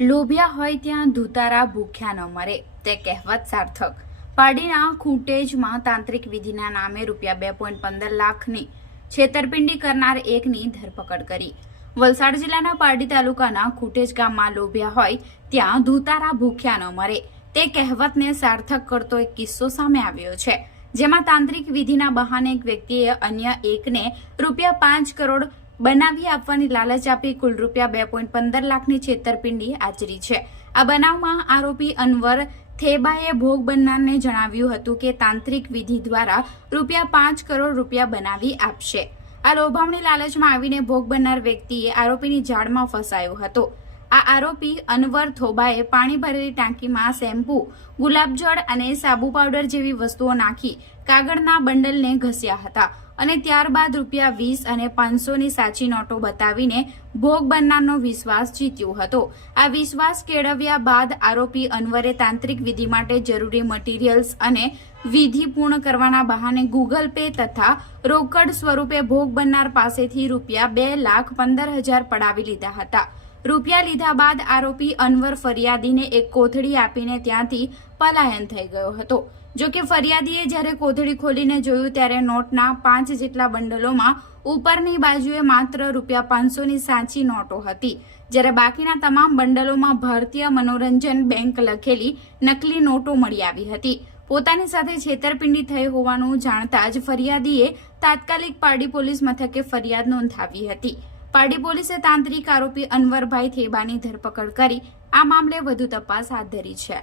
લોભિયા હોય ત્યાં ધુતારા ભૂખ્યા ન મરે, તે કહેવત સાર્થક. પારડીના ખૂંટેજમાં તાંત્રિક વિધિના નામે ₹2.15 લાખની છેતરપિંડી કરનાર એકની ધરપકડ કરી. વલસાડ જિલ્લાના પારડી તાલુકાના ખૂંટેજ ગામમાં લોભિયા હોય ત્યાં ધુતારા ભૂખ્યા ન મરે, તે કહેવતને સાર્થક કરતો એક કિસ્સો સામે આવ્યો છે, જેમાં તાંત્રિક વિધિના બહાને એક વ્યક્તિએ અન્ય એકને ₹5 કરોડ બનાવી આપવાની લાલચ આપી કુલ ₹2.15 લાખની છેતરપિંડી આચરી છે. આ બનાવમાં આરોપી અનવર થેબાએ ભોગ બનનારને જણાવ્યું હતું કે તાંત્રિક વિધિ દ્વારા ₹5 કરોડ બનાવી આપશે. આ લોભામણી લાલચમાં આવીને ભોગ બનનાર વ્યક્તિએ આરોપીની જાળમાં ફસાયો હતો. આ આરોપી અનવર થોબાએ પાણી ભરેલી ટાંકીમાં શેમ્પૂ, ગુલાબજળ અને સાબુ પાવડર જેવી વસ્તુઓ નાખી કાગળના બંડલને ઘસ્યા હતા અને ત્યારબાદ ₹20 અને 500ની સાચી નોટો બતાવીને ભોગ બનનારનો વિશ્વાસ જીત્યો હતો. આ વિશ્વાસ કેળવ્યા બાદ આરોપી અનવરે તાંત્રિક વિધિ માટે જરૂરી મટીરીયલ્સ અને વિધિ પૂર્ણ કરવાના બહાને ગૂગલ પે તથા રોકડ સ્વરૂપે ભોગ બનનાર પાસેથી ₹2,15,000 પડાવી લીધા હતા. રૂપિયા લીધા બાદ આરોપી અનવર ફરિયાદીને એક કોથળી આપીને ત્યાંથી પલાયન થઈ ગયો હતો. જો કે ફરિયાદીએ જ્યારે કોથળી ખોલીને જોયું ત્યારે નોટના 5 જેટલા બંડલોમાં ઉપરની બાજુએ માત્ર ₹500ની સાચી નોટો હતી, જ્યારે બાકીના તમામ બંડલોમાં ભારતીય મનોરંજન બેંક લખેલી નકલી નોટો મળી આવી હતી. પોતાની સાથે છેતરપિંડી થઈ હોવાનું જાણતા જ ફરિયાદીએ તાત્કાલિક પારડી પોલીસ મથકે ફરિયાદ નોંધાવી હતી. પારડી પોલીસે તાંત્રિક આરોપી અનવરભાઈ થેબાની ધરપકડ કરી આ મામલે વધુ તપાસ હાથ ધરી છે.